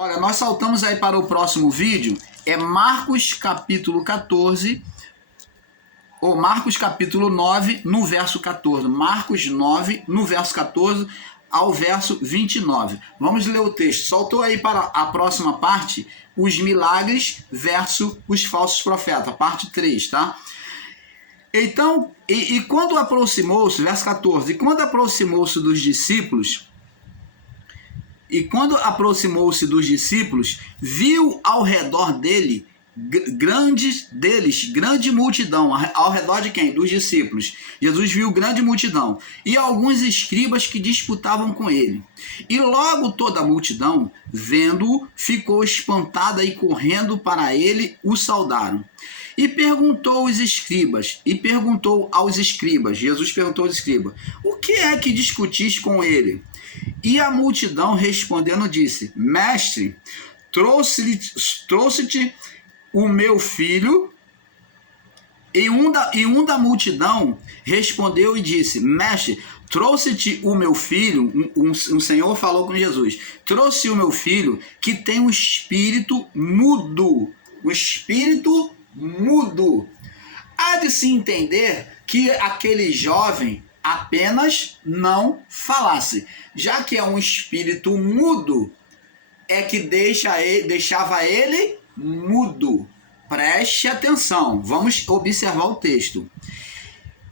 Olha, nós saltamos aí para o próximo vídeo, é Marcos capítulo 14, ou Marcos capítulo 9, no verso 14. Marcos 9, no verso 14 ao verso 29. Vamos ler o texto. Saltou aí para a próxima parte, os milagres versus os falsos profetas, parte 3, tá? Então, e quando aproximou-se, verso 14, e quando aproximou-se dos discípulos, viu ao redor dele grande multidão. Ao redor de quem? Dos discípulos. Jesus viu grande multidão e alguns escribas que disputavam com ele. E logo toda a multidão, vendo-o, ficou espantada e correndo para ele, o saudaram. E perguntou aos escribas, Jesus perguntou aos escribas, o que é que discutis com ele? E a multidão respondendo disse, mestre, trouxe-te o meu filho. E um da multidão respondeu e disse, mestre, trouxe-te o meu filho, um senhor falou com Jesus, trouxe o meu filho que tem um espírito mudo, Há de se entender que aquele jovem apenas não falasse, já que é um espírito mudo, é que deixava ele mudo. Preste atenção, vamos observar o texto.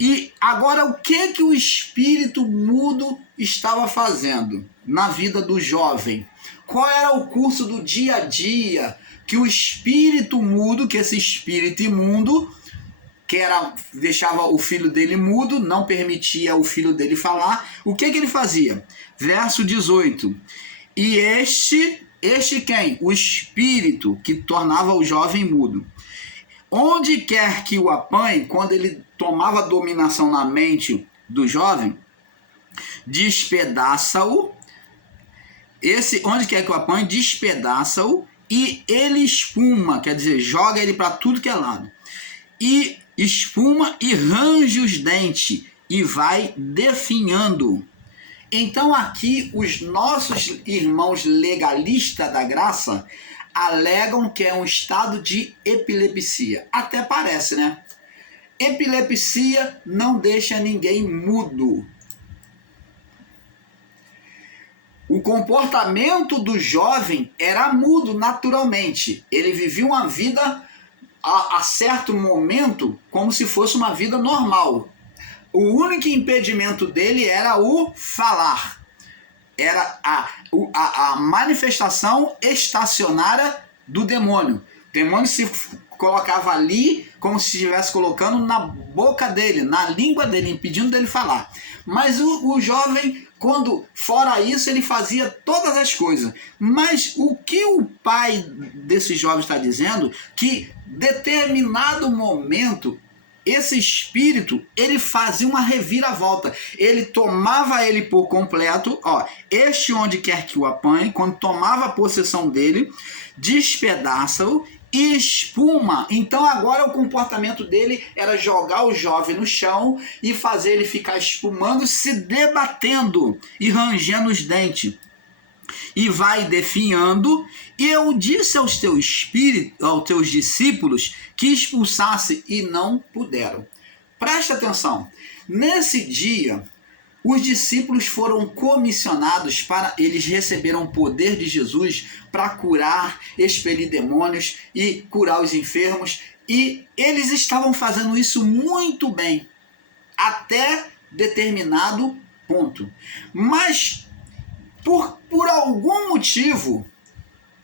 E agora o que o espírito mudo estava fazendo na vida do jovem? Qual era o curso do dia a dia que o espírito mudo, que esse espírito imundo, deixava o filho dele mudo, não permitia o filho dele falar, o que ele fazia? Verso 18. E este quem? O espírito que tornava o jovem mudo. Onde quer que o apanhe, quando ele tomava dominação na mente do jovem, despedaça-o. Onde quer que o apanhe, despedaça-o e ele espuma, quer dizer, joga ele para tudo que é lado. E espuma e range os dentes e vai definhando. Então aqui os nossos irmãos legalistas da graça alegam que é um estado de epilepsia. Até parece, né? Epilepsia não deixa ninguém mudo. O comportamento do jovem era mudo naturalmente. Ele vivia uma vida a certo momento como se fosse uma vida normal. O único impedimento dele era o falar. Era a manifestação estacionária do demônio. O demônio se colocava ali como se estivesse colocando na boca dele, na língua dele, impedindo dele falar. Mas o jovem, quando fora isso, ele fazia todas as coisas. Mas o que o pai desse jovem está dizendo, que determinado momento, esse espírito, ele fazia uma reviravolta. Ele tomava ele por completo. Este onde quer que o apanhe, quando tomava possessão dele, despedaça-o e espuma. Então agora o comportamento dele era jogar o jovem no chão e fazer ele ficar espumando, se debatendo e rangendo os dentes. E vai definhando. E eu disse aos teus discípulos que expulsasse e não puderam. Preste atenção. Nesse dia, os discípulos foram comissionados eles receberam o poder de Jesus para curar, expelir demônios e curar os enfermos. E eles estavam fazendo isso muito bem, até determinado ponto. Mas, por algum motivo,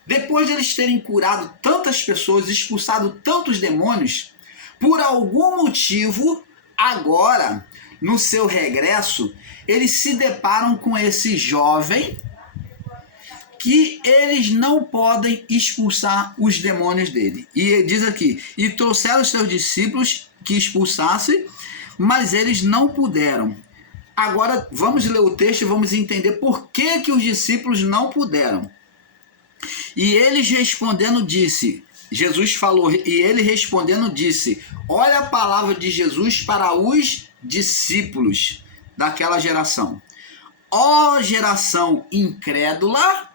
depois de eles terem curado tantas pessoas, expulsado tantos demônios, por algum motivo, agora, no seu regresso, eles se deparam com esse jovem que eles não podem expulsar os demônios dele. E diz aqui, e trouxeram os seus discípulos que expulsassem, mas eles não puderam. Agora vamos ler o texto e vamos entender por que os discípulos não puderam. E eles respondendo disse, Jesus falou, e ele respondendo disse, olha a palavra de Jesus para os discípulos daquela geração. Ó geração incrédula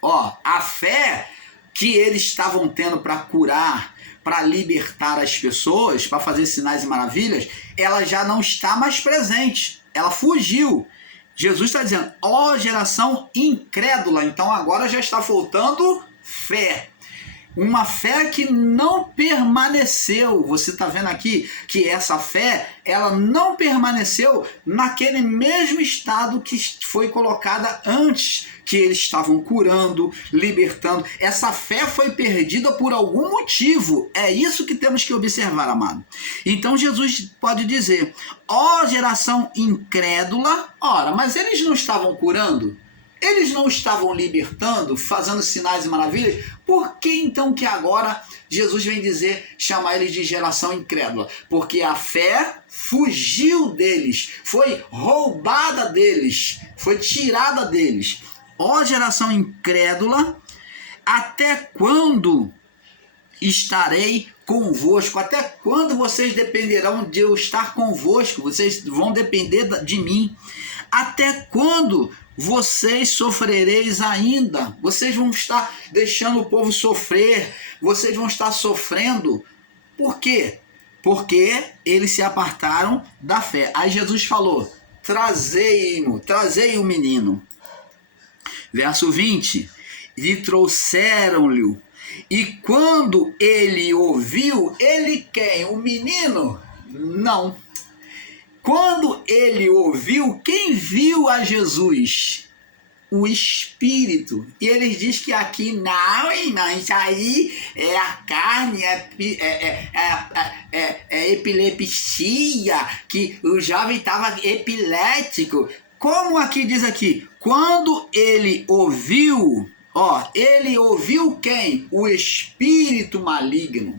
Ó, a fé que eles estavam tendo para curar, para libertar as pessoas, para fazer sinais e maravilhas, ela já não está mais presente. Ela fugiu. Jesus está dizendo, ó geração incrédula, então agora já está faltando fé. Uma fé que não permaneceu. Você está vendo aqui que essa fé, ela não permaneceu naquele mesmo estado que foi colocada antes, que eles estavam curando, libertando. Essa fé foi perdida por algum motivo. É isso que temos que observar, amado. Então Jesus pode dizer, ó geração incrédula, ora, mas eles não estavam curando? Eles não estavam libertando, fazendo sinais e maravilhas? Por que então que agora Jesus vem dizer, chamar eles de geração incrédula? Porque a fé fugiu deles, foi roubada deles, foi tirada deles. Ó geração incrédula, até quando estarei convosco? Até quando vocês dependerão de eu estar convosco? Vocês vão depender de mim. Até quando vocês sofrereis ainda? Vocês vão estar deixando o povo sofrer, vocês vão estar sofrendo. Por quê? Porque eles se apartaram da fé. Aí Jesus falou, trazei o menino. Verso 20, e trouxeram-lhe, e quando ele ouviu, ele quem? O menino? Não. Quando ele ouviu, quem viu a Jesus? O Espírito. E ele diz que aqui não, irmão, isso aí é a carne, é epilepsia, que o jovem estava epilético. Como aqui diz aqui, quando ele ouviu, ó, ele ouviu quem? O espírito maligno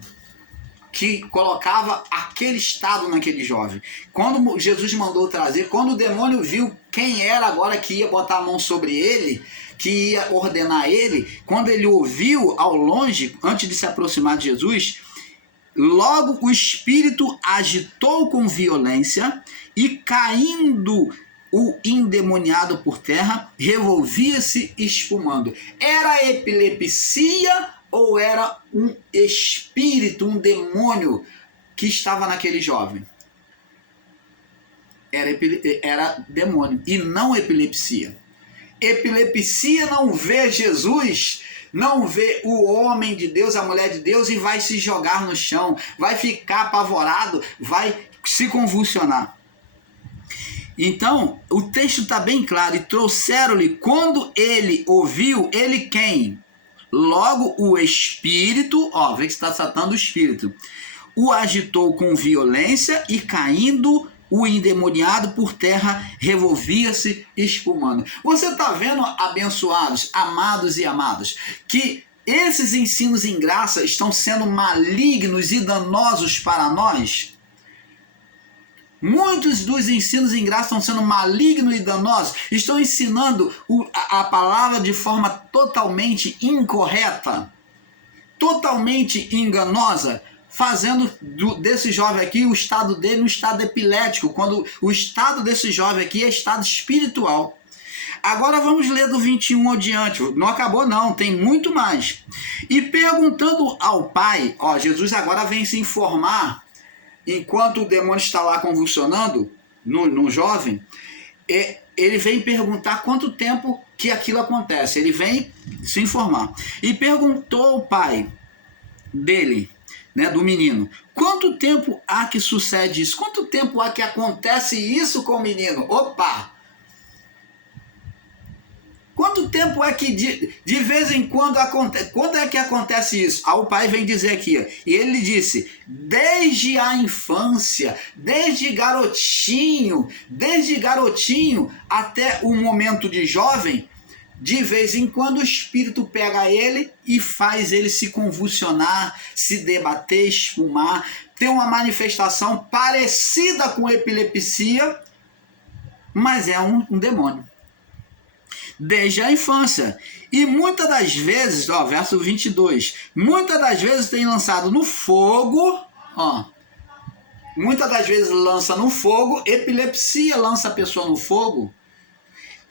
que colocava aquele estado naquele jovem. Quando Jesus mandou trazer, quando o demônio viu quem era agora que ia botar a mão sobre ele, que ia ordenar ele, quando ele ouviu ao longe, antes de se aproximar de Jesus, logo o espírito agitou com violência e caindo o endemoniado por terra, revolvia-se espumando. Era epilepsia ou era um espírito, um demônio que estava naquele jovem? Era demônio e não epilepsia. Epilepsia não vê Jesus, não vê o homem de Deus, a mulher de Deus e vai se jogar no chão, vai ficar apavorado, vai se convulsionar. Então, o texto está bem claro, e trouxeram-lhe, quando ele ouviu, ele quem? Logo o espírito, ó, vê que está tratando o espírito, o agitou com violência e caindo o endemoniado por terra, revolvia-se espumando. Você está vendo, abençoados, amados e amadas, que esses ensinos em graça estão sendo malignos e danosos para nós? Muitos dos ensinos em graça estão sendo malignos e danosos, estão ensinando a palavra de forma totalmente incorreta, totalmente enganosa, fazendo desse jovem aqui o estado dele um estado epilético, quando o estado desse jovem aqui é estado espiritual. Agora vamos ler do 21 adiante, não acabou não, tem muito mais. E perguntando ao pai, ó, Jesus agora vem se informar. Enquanto o demônio está lá convulsionando no jovem, ele vem perguntar quanto tempo que aquilo acontece. Ele vem se informar. E perguntou ao pai dele, né, do menino, quanto tempo há que sucede isso? Quanto tempo há que acontece isso com o menino? Opa! Quanto tempo é que de vez em quando acontece? Quando é que acontece isso? Aí o pai vem dizer aqui, ó, e ele disse, desde a infância, desde garotinho até o momento de jovem, de vez em quando o espírito pega ele e faz ele se convulsionar, se debater, espumar, ter uma manifestação parecida com epilepsia, mas é um demônio. Desde a infância. E muitas das vezes, ó, verso 22, muitas das vezes tem lançado no fogo, ó, muitas das vezes lança no fogo, epilepsia lança a pessoa no fogo,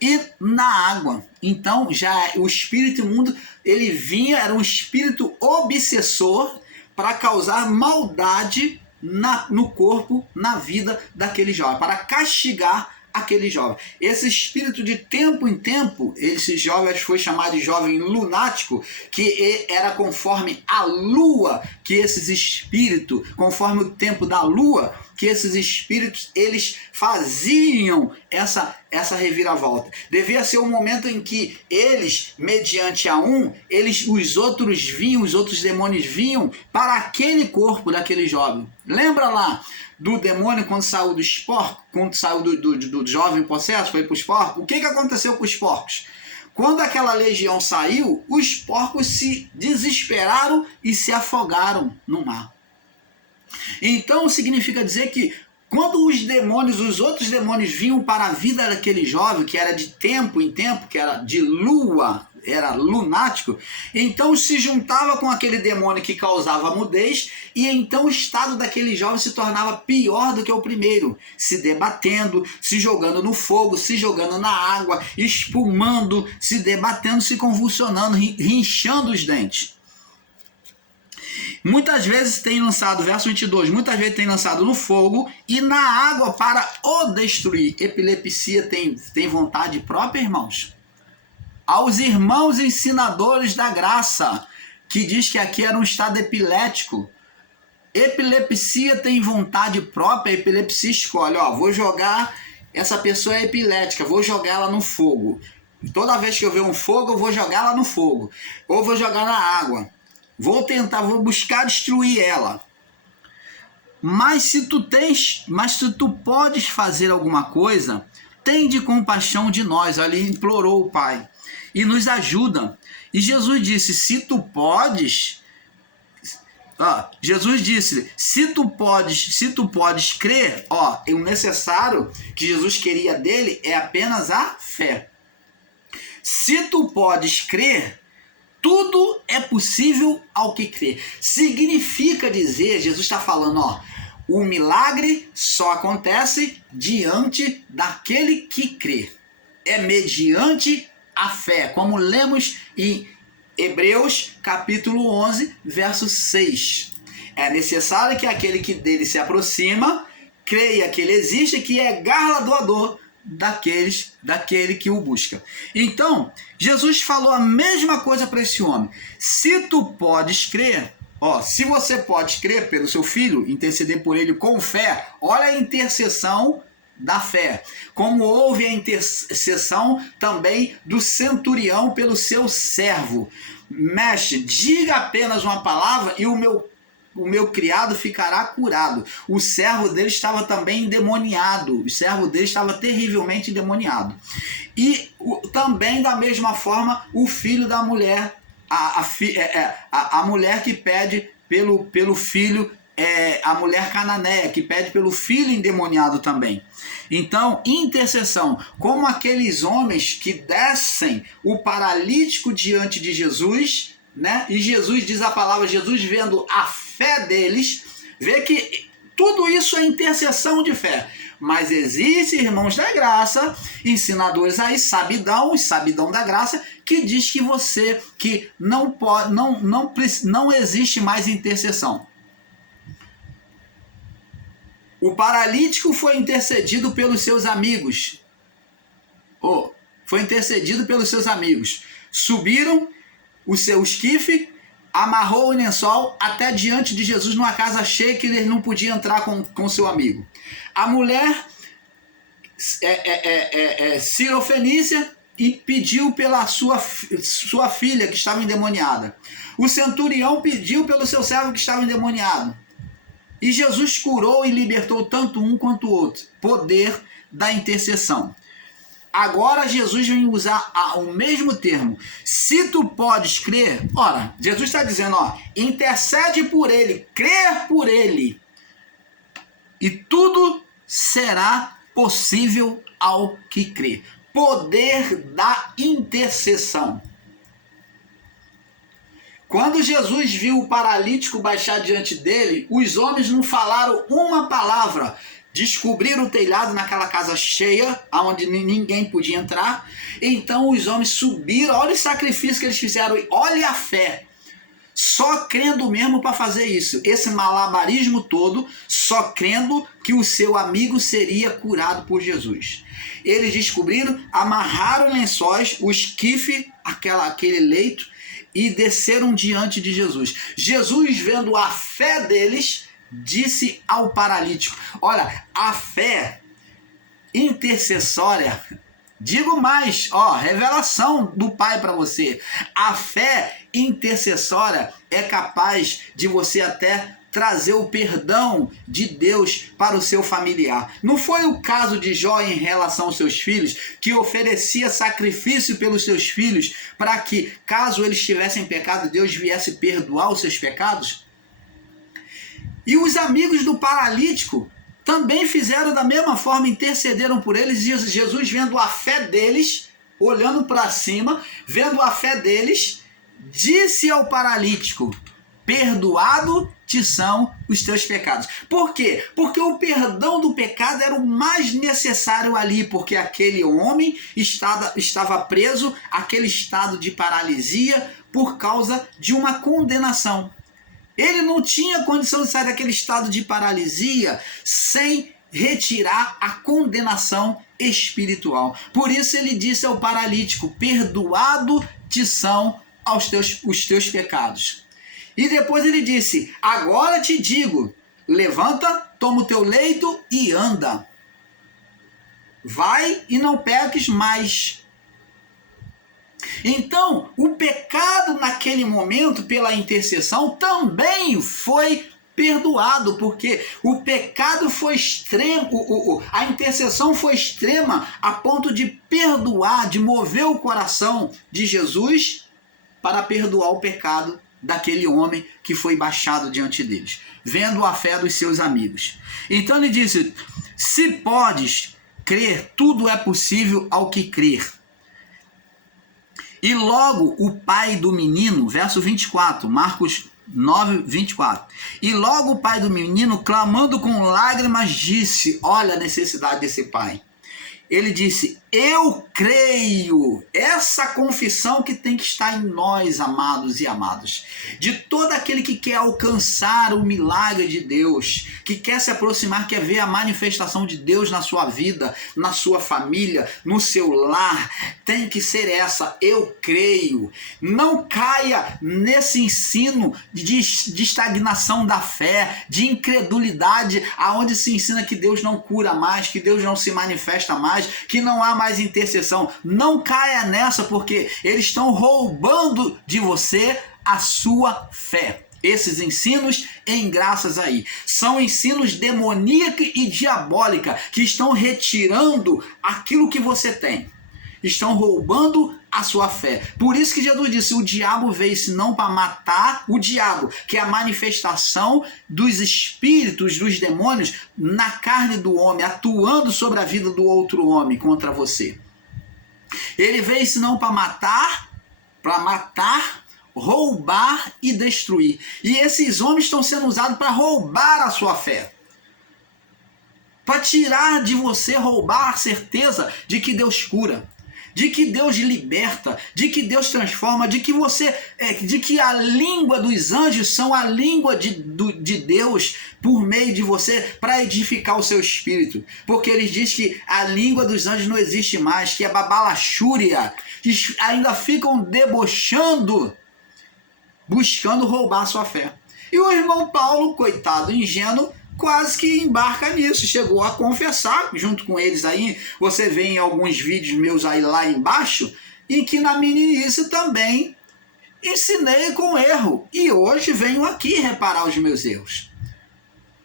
e na água. Então já o espírito imundo, ele vinha, era um espírito obsessor para causar maldade no corpo, na vida daquele jovem, para castigar aquele jovem. Esse espírito, de tempo em tempo, esse jovem foi chamado de jovem lunático, que era conforme a lua, que esses espíritos, conforme o tempo da lua, que esses espíritos, eles faziam essa reviravolta. Devia ser um momento em que eles, mediante os outros demônios vinham para aquele corpo daquele jovem. Lembra lá do demônio quando saiu dos porcos, quando saiu do jovem possesso, foi para os porcos? O que aconteceu com os porcos? Quando aquela legião saiu, os porcos se desesperaram e se afogaram no mar. Então significa dizer que quando os outros demônios vinham para a vida daquele jovem, que era de tempo em tempo, que era de lua, era lunático, então se juntava com aquele demônio que causava mudez, e então o estado daquele jovem se tornava pior do que o primeiro, se debatendo, se jogando no fogo, se jogando na água, espumando, se debatendo, se convulsionando, rinchando os dentes. Muitas vezes tem lançado, verso 22, muitas vezes tem lançado no fogo e na água para o destruir. Epilepsia tem vontade própria, irmãos? Aos irmãos ensinadores da graça, que diz que aqui era um estado epilético. Epilepsia tem vontade própria, a epilepsia escolhe, vou jogar, essa pessoa é epilética, vou jogar ela no fogo. Toda vez que eu ver um fogo, eu vou jogar ela no fogo. Ou vou jogar na água. Vou buscar destruir ela. Mas se tu podes fazer alguma coisa, tende compaixão de nós. Ali implorou o Pai. E nos ajuda. E Jesus disse, se tu podes... Jesus disse, se tu podes crer, o necessário que Jesus queria dele é apenas a fé. Se tu podes crer, tudo é possível ao que crê. Significa dizer, Jesus está falando, o milagre só acontece diante daquele que crê. É mediante a fé, como lemos em Hebreus capítulo 11, verso 6. É necessário que aquele que dele se aproxima, creia que ele existe e que é galardoador daquele que o busca. Então, Jesus falou a mesma coisa para esse homem. Se tu podes crer, se você pode crer pelo seu filho, interceder por ele com fé, olha a intercessão da fé. Como houve a intercessão também do centurião pelo seu servo. Mestre, diga apenas uma palavra e o meu criado ficará curado. O servo dele estava também endemoniado. O servo dele estava terrivelmente endemoniado. E também, da mesma forma, o filho da mulher, a mulher que pede pelo filho, a mulher cananeia, que pede pelo filho endemoniado também. Então, intercessão, como aqueles homens que descem o paralítico diante de Jesus, né? E Jesus, diz a palavra, Jesus vendo a fé deles, vê que tudo isso é intercessão de fé. Mas existe, irmãos da graça, ensinadores aí, sabidão da graça, que diz que não existe mais intercessão. O paralítico foi intercedido pelos seus amigos. Foi intercedido pelos seus amigos. Subiram o seu esquife, amarrou o lençol até diante de Jesus numa casa cheia que ele não podia entrar com seu amigo. A mulher cirofenícia e pediu pela sua filha que estava endemoniada. O centurião pediu pelo seu servo que estava endemoniado. E Jesus curou e libertou tanto um quanto o outro. Poder da intercessão. Agora Jesus vem usar o mesmo termo. Se tu podes crer, Jesus está dizendo, intercede por ele, crer por ele. E tudo será possível ao que crê. Poder da intercessão. Quando Jesus viu o paralítico baixar diante dele, os homens não falaram uma palavra. descobriram o telhado naquela casa cheia, onde ninguém podia entrar. Então os homens subiram, olha o sacrifício que eles fizeram, olha a fé. Só crendo mesmo para fazer isso. Esse malabarismo todo, só crendo que o seu amigo seria curado por Jesus. Eles descobriram, amarraram lençóis, o esquife, aquele leito, e desceram diante de Jesus. Jesus, vendo a fé deles, disse ao paralítico: olha, a fé intercessória, digo mais, revelação do Pai para você. A fé intercessória é capaz de você até trazer o perdão de Deus para o seu familiar. Não foi o caso de Jó em relação aos seus filhos, que oferecia sacrifício pelos seus filhos para que, caso eles tivessem pecado, Deus viesse perdoar os seus pecados? E os amigos do paralítico também fizeram da mesma forma, intercederam por eles. Jesus, vendo a fé deles, olhando para cima, vendo a fé deles, disse ao paralítico: perdoado te são os teus pecados. Por quê? Porque o perdão do pecado era o mais necessário ali, porque aquele homem estava preso àquele estado de paralisia por causa de uma condenação. Ele não tinha condição de sair daquele estado de paralisia sem retirar a condenação espiritual. Por isso ele disse ao paralítico: perdoado te são os teus pecados. E depois ele disse: agora te digo, levanta, toma o teu leito e anda. Vai e não peques mais. Então, o pecado naquele momento, pela intercessão, também foi perdoado, porque o pecado foi extremo, a intercessão foi extrema a ponto de perdoar, de mover o coração de Jesus para perdoar o pecado daquele homem que foi baixado diante deles, vendo a fé dos seus amigos. Então ele disse: se podes crer, tudo é possível ao que crer. E logo o pai do menino, verso 24, Marcos 9, 24. E logo o pai do menino, clamando com lágrimas, disse: olha a necessidade desse pai. Ele disse: eu creio. Essa confissão que tem que estar em nós, amados e amadas, de todo aquele que quer alcançar o milagre de Deus, que quer se aproximar, quer ver a manifestação de Deus na sua vida, na sua família, no seu lar, tem que ser essa: eu creio. Não caia nesse ensino de estagnação da fé, de incredulidade, aonde se ensina que Deus não cura mais, que Deus não se manifesta mais, que não há mais intercessão. Não caia nessa, porque eles estão roubando de você a sua fé. Esses ensinos em graças aí são ensinos demoníacos e diabólicos que estão retirando aquilo que você tem. Estão roubando a sua fé. Por isso que Jesus disse: o diabo veio senão para matar. O diabo, que é a manifestação dos espíritos, dos demônios na carne do homem, atuando sobre a vida do outro homem contra você. Ele veio senão para matar, roubar e destruir. E esses homens estão sendo usados para roubar a sua fé, para tirar de você, roubar a certeza de que Deus cura, de que Deus liberta, de que Deus transforma, de que a língua dos anjos são a língua de Deus por meio de você, para edificar o seu espírito. Porque eles dizem que a língua dos anjos não existe mais, que é babalachúria, que ainda ficam debochando, buscando roubar a sua fé. E o irmão Paulo, coitado, ingênuo, quase que embarca nisso, chegou a confessar junto com eles aí. Você vê em alguns vídeos meus aí lá embaixo, em que na meninice também ensinei com erro, e hoje venho aqui reparar os meus erros.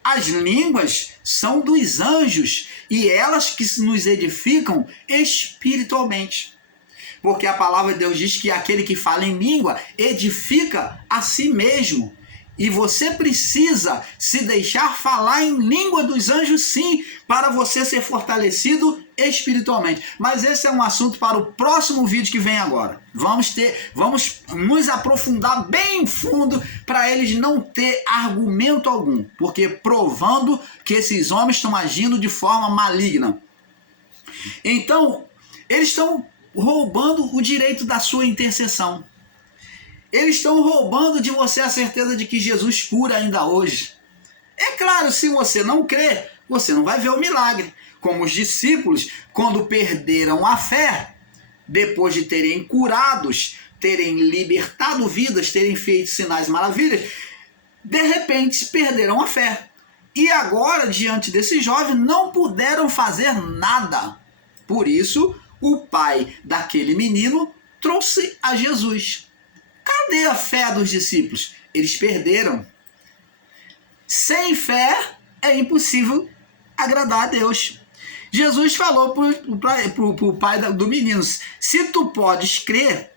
As línguas são dos anjos, e elas que nos edificam espiritualmente. Porque a palavra de Deus diz que aquele que fala em língua edifica a si mesmo. E você precisa se deixar falar em língua dos anjos, sim, para você ser fortalecido espiritualmente. Mas esse é um assunto para o próximo vídeo que vem agora. Vamos nos aprofundar bem fundo para eles não ter argumento algum, porque provando que esses homens estão agindo de forma maligna. Então, eles estão roubando o direito da sua intercessão. Eles estão roubando de você a certeza de que Jesus cura ainda hoje. É claro, se você não crê, você não vai ver o milagre. Como os discípulos, quando perderam a fé, depois de terem curados, terem libertado vidas, terem feito sinais e maravilhas, de repente perderam a fé. E agora, diante desse jovem, não puderam fazer nada. Por isso, o pai daquele menino trouxe a Jesus. Cadê a fé dos discípulos? Eles perderam. Sem fé é impossível agradar a Deus. Jesus falou para o pai do menino: se tu podes crer,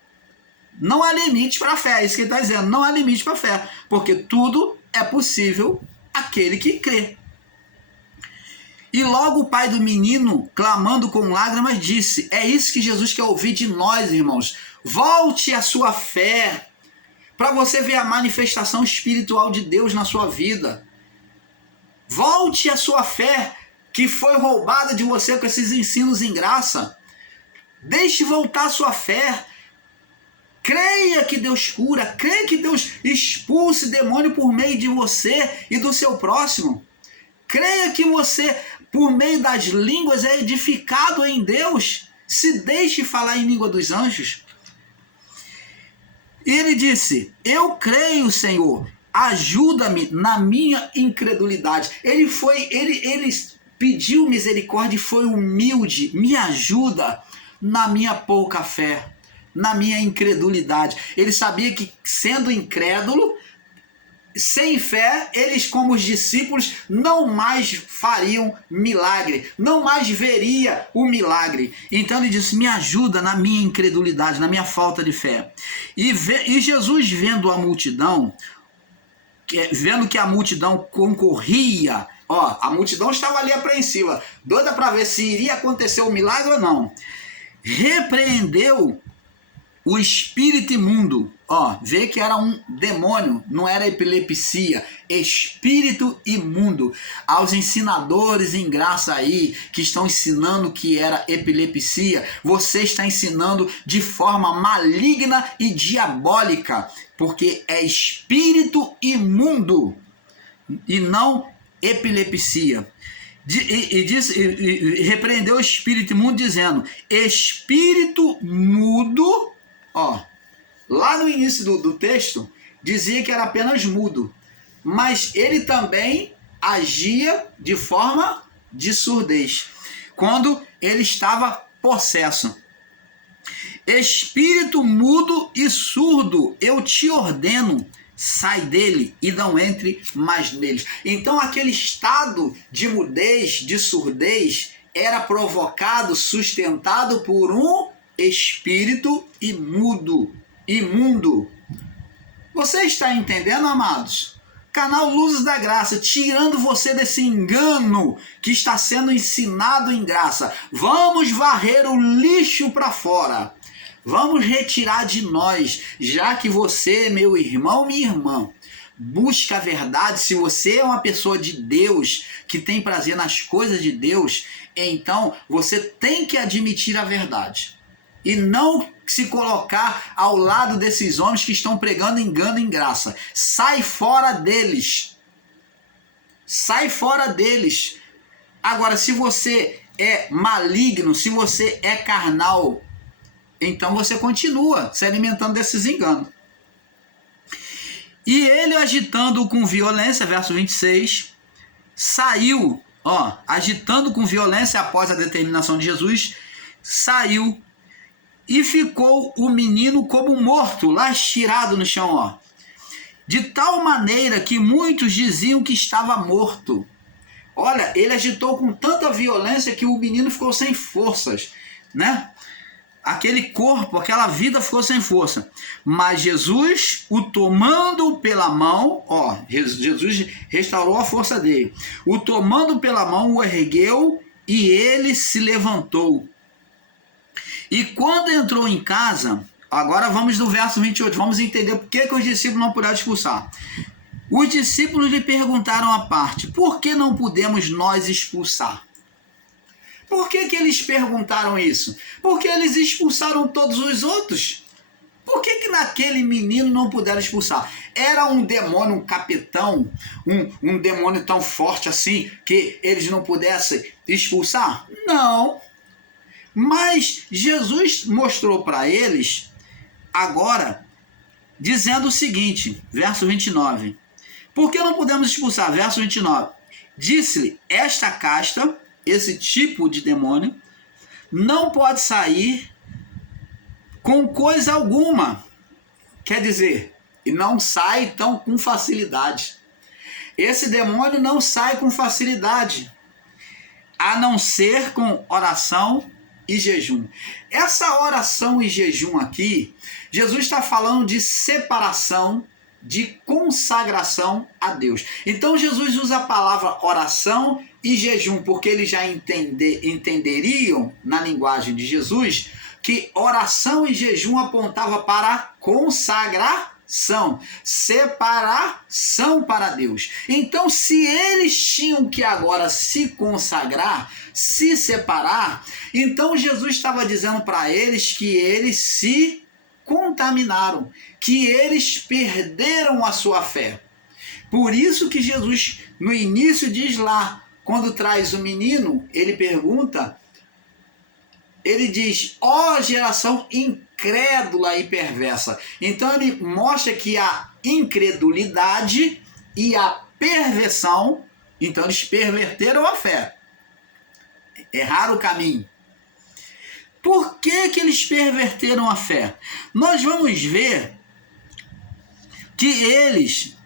não há limite para a fé. É isso que ele está dizendo, não há limite para a fé, porque tudo é possível àquele que crê. E logo o pai do menino, clamando com lágrimas, disse: é isso que Jesus quer ouvir de nós, irmãos. Volte a sua fé, para você ver a manifestação espiritual de Deus na sua vida. Volte a sua fé, que foi roubada de você com esses ensinos em graça. Deixe voltar a sua fé. Creia que Deus cura, creia que Deus expulse demônio por meio de você e do seu próximo. Creia que você, por meio das línguas, é edificado em Deus. Se deixe falar em língua dos anjos. E ele disse: eu creio, Senhor, ajuda-me na minha incredulidade. Ele pediu misericórdia e foi humilde. Me ajuda na minha pouca fé, na minha incredulidade. Ele sabia que, sendo incrédulo, sem fé, eles, como os discípulos, não mais fariam milagre, não mais veria o milagre. Então ele disse: me ajuda na minha incredulidade, na minha falta de fé. E Jesus, vendo a multidão, vendo que a multidão concorria, a multidão estava ali apreensiva, doida para ver se iria acontecer o milagre ou não, repreendeu o espírito imundo. Vê que era um demônio, não era epilepsia, espírito imundo. Aos ensinadores em graça aí, que estão ensinando que era epilepsia, você está ensinando de forma maligna e diabólica, porque é espírito imundo e não epilepsia. E repreendeu o espírito imundo, dizendo: espírito mudo, lá no início do texto, dizia que era apenas mudo, mas ele também agia de forma de surdez, quando ele estava possesso. Espírito mudo e surdo, eu te ordeno, sai dele e não entre mais neles. Então aquele estado de mudez, de surdez, era provocado, sustentado por um espírito imundo. Você está entendendo, amados? Canal Luzes da Graça, tirando você desse engano que está sendo ensinado em graça. Vamos varrer o lixo para fora. Vamos retirar de nós, já que você, meu irmão, minha irmã, busca a verdade. Se você é uma pessoa de Deus, que tem prazer nas coisas de Deus, então você tem que admitir a verdade. E não se colocar ao lado desses homens que estão pregando engano em graça. Sai fora deles. Sai fora deles. Agora, se você é maligno, se você é carnal, então você continua se alimentando desses enganos. E ele, agitando com violência, verso 26, saiu, agitando com violência após a determinação de Jesus, saiu e ficou o menino como morto, lá estirado no chão, de tal maneira que muitos diziam que estava morto. Olha, ele agitou com tanta violência que o menino ficou sem forças, né? aquele corpo, aquela vida ficou sem força. Mas Jesus, o tomando pela mão, Jesus restaurou a força dele. O tomando pela mão, o ergueu e ele se levantou. E quando entrou em casa, agora vamos no verso 28, vamos entender por que os discípulos não puderam expulsar. Os discípulos lhe perguntaram à parte: por que não podemos nós expulsar? Por que eles perguntaram isso? Porque eles expulsaram todos os outros. Por que naquele menino não puderam expulsar? Era um demônio, um capetão, um demônio tão forte assim que eles não pudessem expulsar? Não. Mas Jesus mostrou para eles agora, dizendo o seguinte, verso 29. Por que não podemos expulsar? Verso 29. Disse-lhe: esta casta, esse tipo de demônio, não pode sair com coisa alguma. Quer dizer, e não sai tão com facilidade. Esse demônio não sai com facilidade, a não ser com oração e jejum. Essa oração e jejum aqui, Jesus está falando de separação, de consagração a Deus. Então Jesus usa a palavra oração e jejum, porque eles já entenderiam, na linguagem de Jesus, que oração e jejum apontava para consagração, separação para Deus. Então, se eles tinham que agora se consagrar, se separar, então Jesus estava dizendo para eles que eles se contaminaram, que eles perderam a sua fé. Por isso que Jesus, no início, diz lá, quando traz o menino, ele pergunta, ele diz: ó geração incrédula e perversa. Então ele mostra que a incredulidade e a perversão, então eles perverteram a fé, erraram o caminho. Por que eles perverteram a fé? Nós vamos ver que eles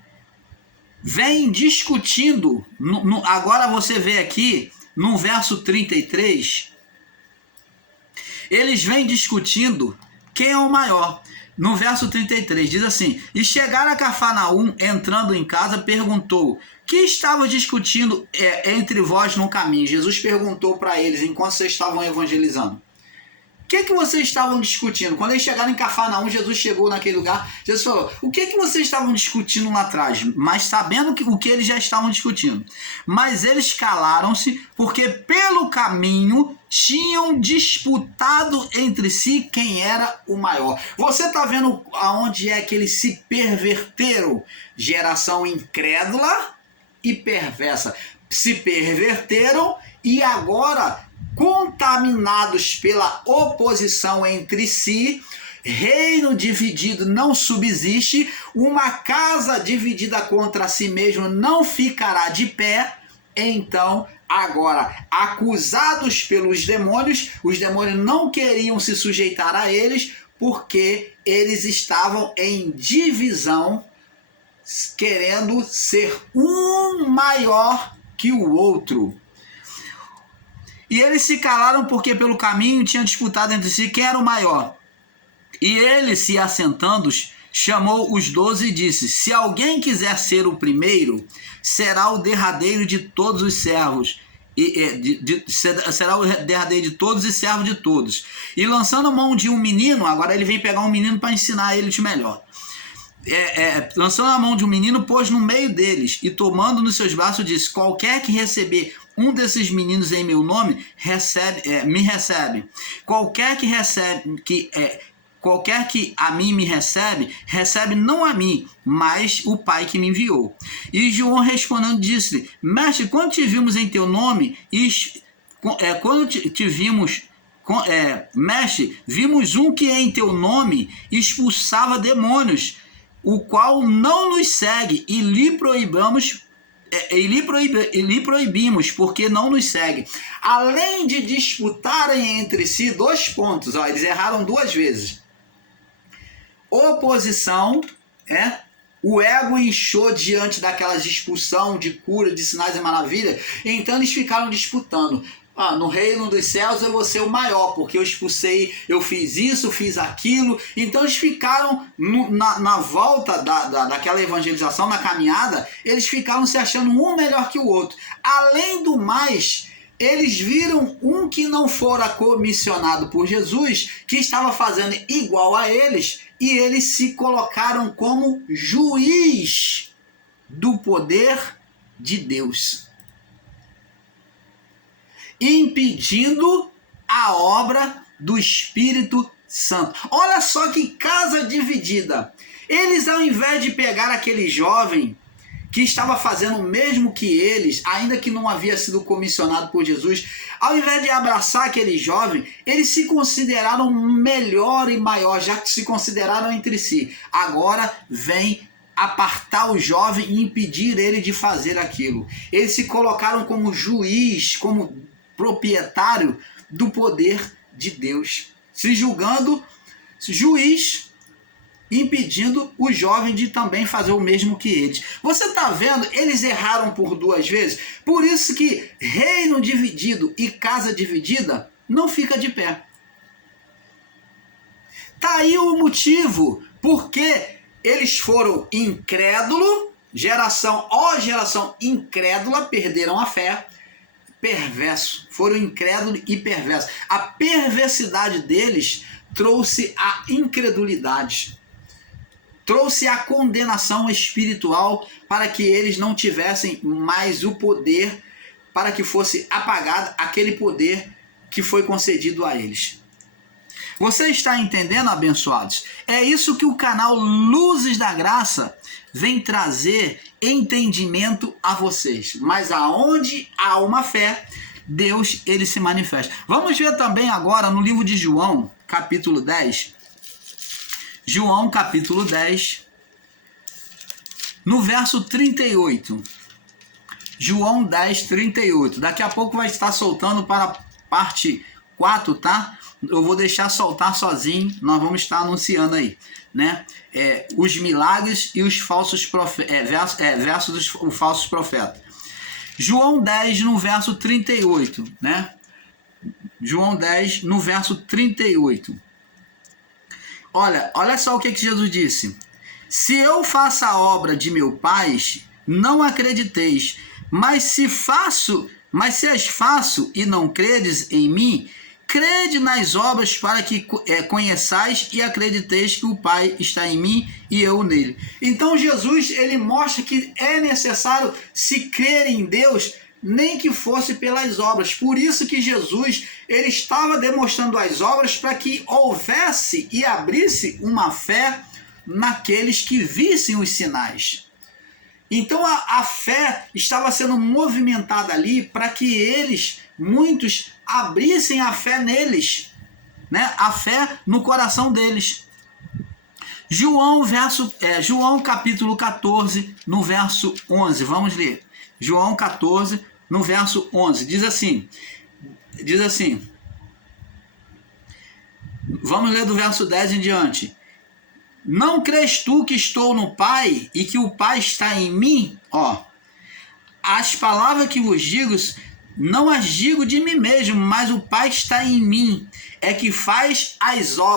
vêm discutindo, agora você vê aqui no verso 33, eles vêm discutindo quem é o maior. No verso 33 diz assim: e chegaram a Cafarnaum, entrando em casa, perguntou: que estavam discutindo entre vós no caminho? Jesus perguntou para eles, enquanto vocês estavam evangelizando: o que vocês estavam discutindo? Quando eles chegaram em Cafarnaum, Jesus chegou naquele lugar, Jesus falou: o que vocês estavam discutindo lá atrás? Mas sabendo o que eles já estavam discutindo. Mas eles calaram-se, porque pelo caminho tinham disputado entre si quem era o maior. Você está vendo aonde é que eles se perverteram? Geração incrédula e perversa. Se perverteram e agora, contaminados pela oposição entre si, reino dividido não subsiste, uma casa dividida contra si mesmo não ficará de pé. Então, agora, acusados pelos demônios, os demônios não queriam se sujeitar a eles, porque eles estavam em divisão, querendo ser um maior que o outro. E eles se calaram porque pelo caminho tinham disputado entre si quem era o maior. E ele, se assentando, chamou os 12 e disse: se alguém quiser ser o primeiro, será o derradeiro de todos os servos. Será o derradeiro de todos e servo de todos. E lançando a mão de um menino, agora ele vem pegar um menino para ensinar ele de melhor. Lançando a mão de um menino, pôs no meio deles e tomando nos seus braços disse: qualquer que receber um desses meninos em meu nome, me recebe. Qualquer que a mim me recebe, recebe não a mim, mas o Pai que me enviou. E João respondendo disse: mestre, quando te vimos em teu nome, mestre, vimos um que em teu nome expulsava demônios, o qual não nos segue, e lhe proibimos, porque não nos segue. Além de disputarem entre si, 2 pontos, eles erraram 2 vezes. Oposição, o ego inchou diante daquela expulsão de cura, de sinais e maravilhas, então eles ficaram disputando. no reino dos céus eu vou ser o maior, porque eu expulsei, eu fiz isso, fiz aquilo. Então eles ficaram na volta daquela evangelização, na caminhada, eles ficaram se achando um melhor que o outro. Além do mais, eles viram um que não fora comissionado por Jesus, que estava fazendo igual a eles, e eles se colocaram como juiz do poder de Deus, impedindo a obra do Espírito Santo. Olha só que casa dividida. Eles, ao invés de pegar aquele jovem que estava fazendo o mesmo que eles, ainda que não havia sido comissionado por Jesus, ao invés de abraçar aquele jovem, eles se consideraram melhor e maior, já que se consideraram entre si. Agora vem apartar o jovem e impedir ele de fazer aquilo. Eles se colocaram como juiz, como proprietário do poder de Deus, se julgando juiz, impedindo o jovem de também fazer o mesmo que eles. Você está vendo? Eles erraram por duas vezes. Por isso que reino dividido e casa dividida não fica de pé. Tá aí o motivo porque eles foram incrédulos, geração incrédula, perderam a fé, perverso, foram incrédulos e perversos. A perversidade deles trouxe a incredulidade, trouxe a condenação espiritual para que eles não tivessem mais o poder, para que fosse apagado aquele poder que foi concedido a eles. Você está entendendo, abençoados? É isso que o canal Luzes da Graça vem trazer entendimento a vocês. Mas aonde há uma fé, Deus ele se manifesta. Vamos ver também agora no livro de João, capítulo 10. João, capítulo 10, no verso 38. João 10, 38. Daqui a pouco vai estar soltando para a parte 4, tá? Eu vou deixar soltar sozinho, nós vamos estar anunciando aí, né? Os milagres e os falsos versos dos falsos profetas. João 10, no verso 38, né? João 10, no verso 38. Olha só o que Jesus disse. Se eu faço a obra de meu Pai, não acrediteis, mas se as faço e não credes em mim, crede nas obras para que conheçais e acrediteis que o Pai está em mim e eu nele. Então Jesus ele mostra que é necessário se crer em Deus, nem que fosse pelas obras. Por isso que Jesus ele estava demonstrando as obras para que houvesse e abrisse uma fé naqueles que vissem os sinais. Então a fé estava sendo movimentada ali para que muitos abrissem a fé neles, né? A fé no coração deles. João capítulo 14, no verso 11, vamos ler. João 14, no verso 11, diz assim, vamos ler do verso 10 em diante. Não crês tu que estou no Pai e que o Pai está em mim? As palavras que vos digo, não as digo de mim mesmo, mas o Pai está em mim, é que faz as obras.